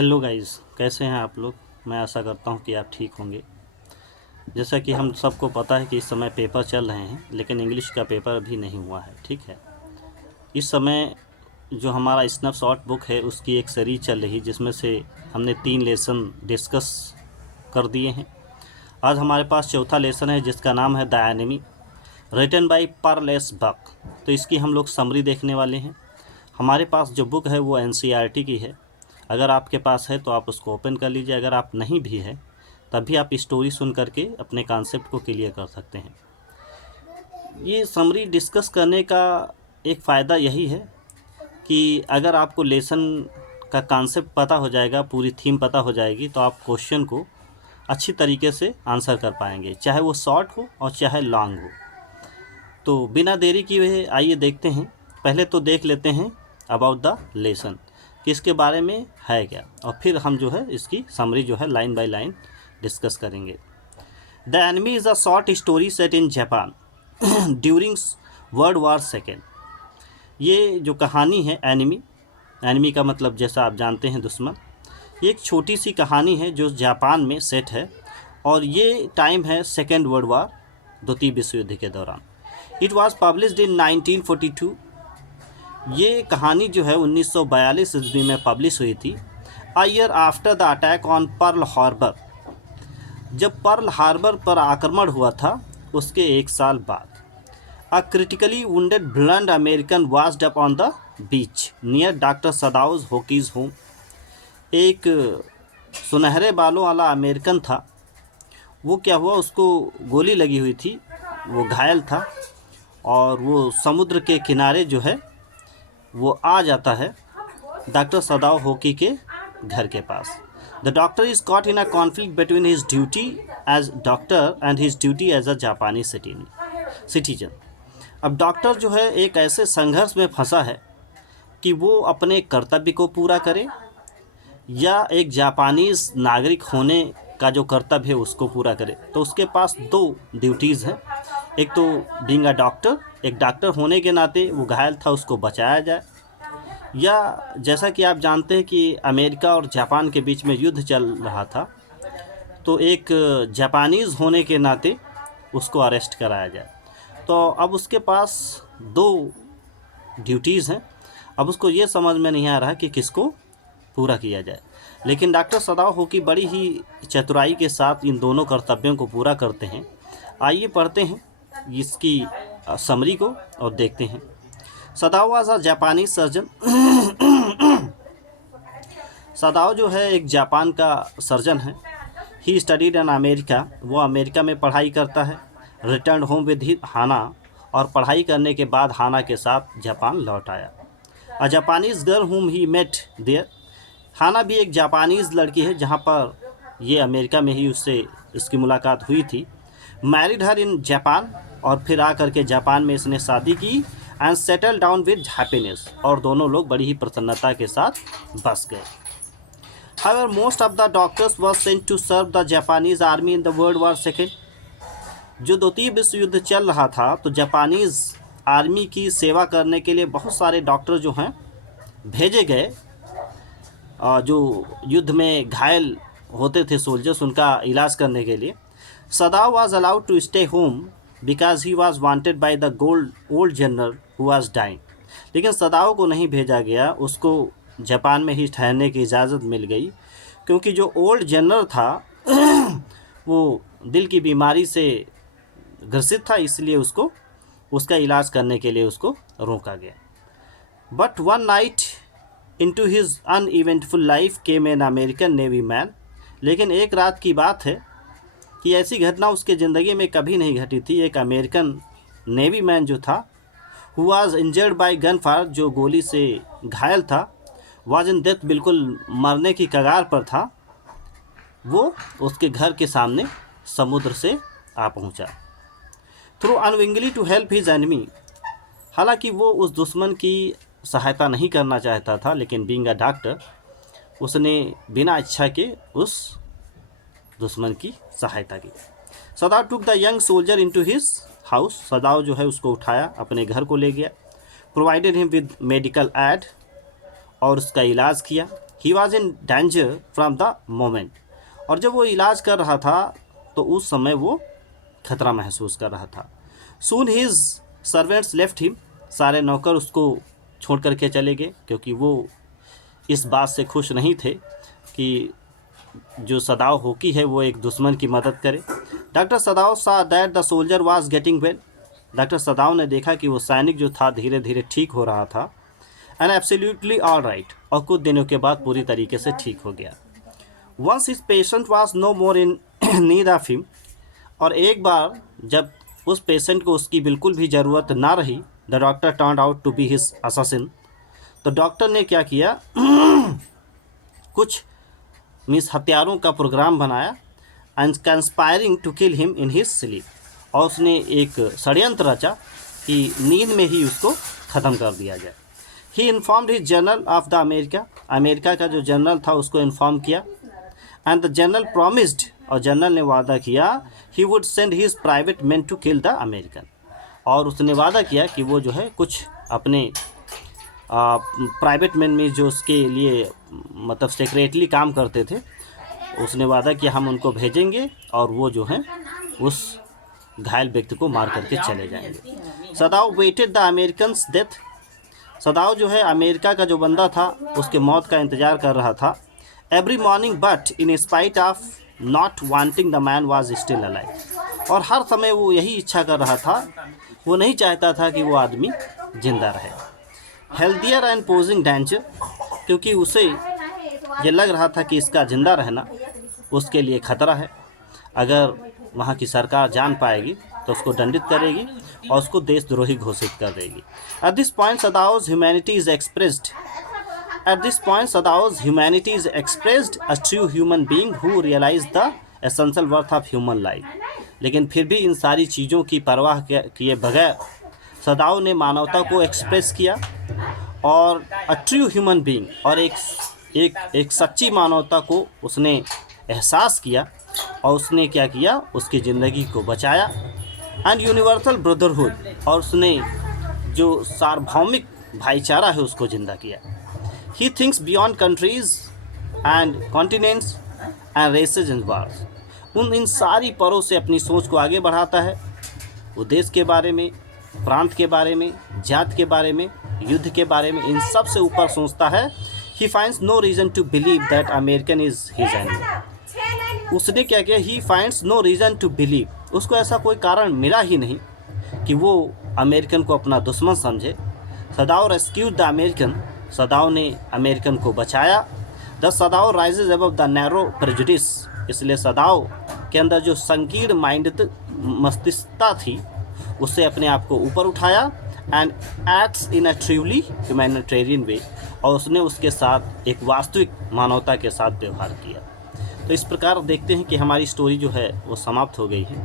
Hello guys, कैसे हैं आप लोग। मैं आशा करता हूं कि आप ठीक होंगे। जैसा कि हम सबको पता है कि इस समय पेपर चल रहे हैं, लेकिन इंग्लिश का पेपर अभी नहीं हुआ है। ठीक है, इस समय जो हमारा स्नैपशॉट बुक है उसकी एक सीरीज चल रही, जिसमें से हमने 3 लेसन डिस्कस कर दिए हैं। आज हमारे पास चौथा लेसन है जिसका नाम है The Enemy, written by Pearl S Buck. तो इसकी हम लोग समरी देखने वाले हैं। हमारे पास जो बुक है वो एनसीईआरटी की है। अगर आपके पास है तो आप उसको ओपन कर लीजिए। अगर आप नहीं भी है तब भी आप स्टोरी सुन करके अपने कॉन्सेप्ट को क्लियर कर सकते हैं। ये समरी डिस्कस करने का एक फ़ायदा यही है कि अगर आपको लेसन का कॉन्सेप्ट पता हो जाएगा, पूरी थीम पता हो जाएगी, तो आप क्वेश्चन को अच्छी तरीके से आंसर कर पाएंगे, चाहे वो शॉर्ट हो और चाहे लॉन्ग हो। तो बिना देरी किए हुए आइए देखते हैं। पहले तो देख लेते हैं अबाउट द लेसन कि इसके बारे में है क्या, और फिर हम जो है इसकी समरी जो है लाइन बाय लाइन डिस्कस करेंगे। The enemy is a short story set in Japan during world war second. ये जो कहानी है एनिमी, एनिमी का मतलब जैसा आप जानते हैं दुश्मन। ये एक छोटी सी कहानी है जो जापान में सेट है, और ये टाइम है सेकेंड वर्ल्ड वार, द्वितीय विश्व युद्ध के दौरान। It was published in 1942। ये कहानी जो है 1942 ईस्वी में पब्लिश हुई थी। A year after the attack on Pearl Harbor. जब पर्ल हार्बर पर आक्रमण हुआ था उसके एक साल बाद। A critically wounded blond American washed up on the beach near doctor Sadao's Hoki's home. एक सुनहरे बालों वाला अमेरिकन था, वो क्या हुआ, उसको गोली लगी हुई थी, वो घायल था, और वो समुद्र के किनारे जो है वो आ जाता है डॉक्टर सदाओ होकी के घर के पास। The doctor is caught in a conflict between his duty as doctor and his duty as a Japanese citizen. अब डॉक्टर जो है एक ऐसे संघर्ष में फंसा है कि वो अपने कर्तव्य को पूरा करे या एक जापानीज नागरिक होने का जो कर्तव्य है उसको पूरा करे। तो उसके पास दो ड्यूटीज़ हैं। एक तो बीइंग अ डॉक्टर, एक डॉक्टर होने के नाते वो घायल था, उसको बचाया जाए, या जैसा कि आप जानते हैं कि अमेरिका और जापान के बीच में युद्ध चल रहा था, तो एक जापानीज़ होने के नाते उसको अरेस्ट कराया जाए। तो अब उसके पास दो ड्यूटीज़ हैं। अब उसको ये समझ में नहीं आ रहा कि किसको पूरा किया जाए, लेकिन डॉक्टर सदाओ होकी बड़ी ही चतुराई के साथ इन दोनों कर्तव्यों को पूरा करते हैं। आइए पढ़ते हैं इसकी समरी को और देखते हैं। सदाओ वाज अ जापानी सर्जन। सदाओ जो है एक जापान का सर्जन है। ही स्टडीड इन अमेरिका, वो अमेरिका में पढ़ाई करता है। रिटर्न होम विद हाना, और पढ़ाई करने के बाद हाना के साथ जापान लौट आया। अ जापानीज़ गर्ल हुम ही मेट देयर। हाना भी एक जापानीज़ लड़की है जहाँ पर ये अमेरिका में ही उससे इसकी मुलाकात हुई थी। मैरिड हर इन जापान, और फिर आकर के जापान में इसने शादी की। And settle down with happiness, और दोनों लोग बड़ी ही प्रसन्नता के साथ बस गए। However, most of the doctors were sent to serve the Japanese army in the World War II. जो द्वितीय विश्व युद्ध चल रहा था तो जापानीज़ आर्मी की सेवा करने के लिए बहुत सारे डॉक्टर जो हैं भेजे गए। जो युद्ध में घायल होते थे सोल्जर्स, उनका इलाज करने के लिए। Sadao was allowed to stay home because he was wanted by the old general who was dying. लेकिन सदाओ को नहीं भेजा गया, उसको जापान में ही ठहरने की इजाज़त मिल गई, क्योंकि जो ओल्ड जनरल था वो दिल की बीमारी से ग्रसित था, इसलिए उसको उसका इलाज करने के लिए उसको रोका गया। But one night into his uneventful life came an American navy man. लेकिन एक रात की बात है कि ऐसी घटना उसके ज़िंदगी में कभी नहीं घटी थी। एक अमेरिकन नेवी मैन जो था, who was injured by gun fire, जो गोली से घायल था, वाज इन डेथ, बिल्कुल मरने की कगार पर था, वो उसके घर के सामने समुद्र से आ पहुंचा। Through unwillingly to help his enemy. हालांकि वो उस दुश्मन की सहायता नहीं करना चाहता था, लेकिन बीइंग अ डॉक्टर उसने बिना इच्छा के उस दुश्मन की सहायता की। Sadao took the young soldier into his house. Sadao जो है उसको उठाया, अपने घर को ले गया। Provided him with medical aid, और उसका इलाज किया। He was in danger from the moment. और जब वो इलाज कर रहा था तो उस समय वो खतरा महसूस कर रहा था। सून हिज सर्वेंट्स लेफ्ट हिम, सारे नौकर उसको छोड़ करके चले गए, क्योंकि वो इस बात से खुश नहीं थे कि जो सदाव होकी है वो एक दुश्मन की मदद करे। डॉक्टर सदाव सा that the soldier was getting well, doctor सदाव ने देखा कि वो सैनिक जो था धीरे धीरे ठीक हो रहा था। एंड एब्सोल्युटली ऑल राइट, और कुछ दिनों के बाद पूरी तरीके से ठीक हो गया। Once his patient was no more in need of him, और एक बार जब उस पेशेंट को उसकी बिल्कुल भी ज़रूरत ना रही, the doctor turned out to be his assassin, तो डॉक्टर ने क्या किया कुछ हत्यारों का प्रोग्राम बनाया, and conspiring to kill him in his sleep, और उसने एक षड्यंत्र रचा कि नींद में ही उसको ख़त्म कर दिया जाए। He informed his general of the America, America का जो जनरल था उसको इन्फॉर्म किया। एंड द जनरल प्रॉमिस्ड, और जनरल ने वादा किया he would send his private man to kill the American, और उसने वादा किया कि वो जो है कुछ अपने प्राइवेट मैन में जो उसके लिए मतलब सेक्रेटली काम करते थे, उसने वादा किया हम उनको भेजेंगे और वो जो है उस घायल व्यक्ति को मार करके चले जाएंगे। Sadao waited the Americans death, Sadao जो है अमेरिका का जो बंदा था उसके मौत का इंतज़ार कर रहा था। Every morning but in spite of not wanting the man was still alive, और हर समय वो यही इच्छा कर रहा था, वो नहीं चाहता था कि वो आदमी जिंदा रहे। हेल्दियर एंड पोजिंग डेंजर, क्योंकि उसे ये लग रहा था कि इसका ज़िंदा रहना उसके लिए ख़तरा है, अगर वहाँ की सरकार जान पाएगी तो उसको दंडित करेगी और उसको देशद्रोही घोषित कर देगी। At this point Sadao's humanity is expressed, at this point Sadao's humanity is expressed a true human being who realize the essential worth of human life. लेकिन फिर भी इन सारी चीज़ों की परवाह किए बगैर सदाव ने मानवता को एक्सप्रेस किया, और अ ट्रू ह्यूमन बीइंग, और एक सच्ची मानवता को उसने एहसास किया, और उसने क्या किया उसकी ज़िंदगी को बचाया। एंड यूनिवर्सल ब्रदरहुड, और उसने जो सार्वभौमिक भाईचारा है उसको ज़िंदा किया। He thinks beyond countries and continents and races and wars, इन सारी परों से अपनी सोच को आगे बढ़ाता है। वो देश के बारे में, प्रांत के बारे में, जात के बारे में, युद्ध के बारे में, इन सब से ऊपर सोचता है। He finds no reason to believe that American is his enemy, उसने क्या किया, he finds no reason to believe, उसको ऐसा कोई कारण मिला ही नहीं कि वो अमेरिकन को अपना दुश्मन समझे। सदाव रेस्क्यूड द अमेरिकन, सदाव ने अमेरिकन को बचाया। The सदाव rises above the narrow prejudice, इसलिए सदाव के अंदर जो संकीर्ण माइंड मस्तिष्कता थी उससे अपने आप को ऊपर उठाया। And acts in a truly humanitarian way, और उसने उसके साथ एक वास्तविक मानवता के साथ व्यवहार किया। तो इस प्रकार देखते हैं कि हमारी स्टोरी जो है वो समाप्त हो गई है।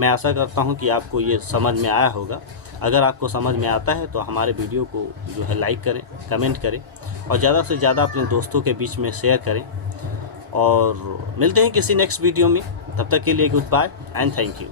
मैं आशा करता हूँ कि आपको ये समझ में आया होगा। अगर आपको समझ में आता है तो हमारे वीडियो को जो है लाइक करें, कमेंट करें, और ज़्यादा से ज़्यादा अपने दोस्तों के बीच में शेयर करें। और मिलते हैं किसी नेक्स्ट वीडियो में, तब तक के लिए goodbye and thank you.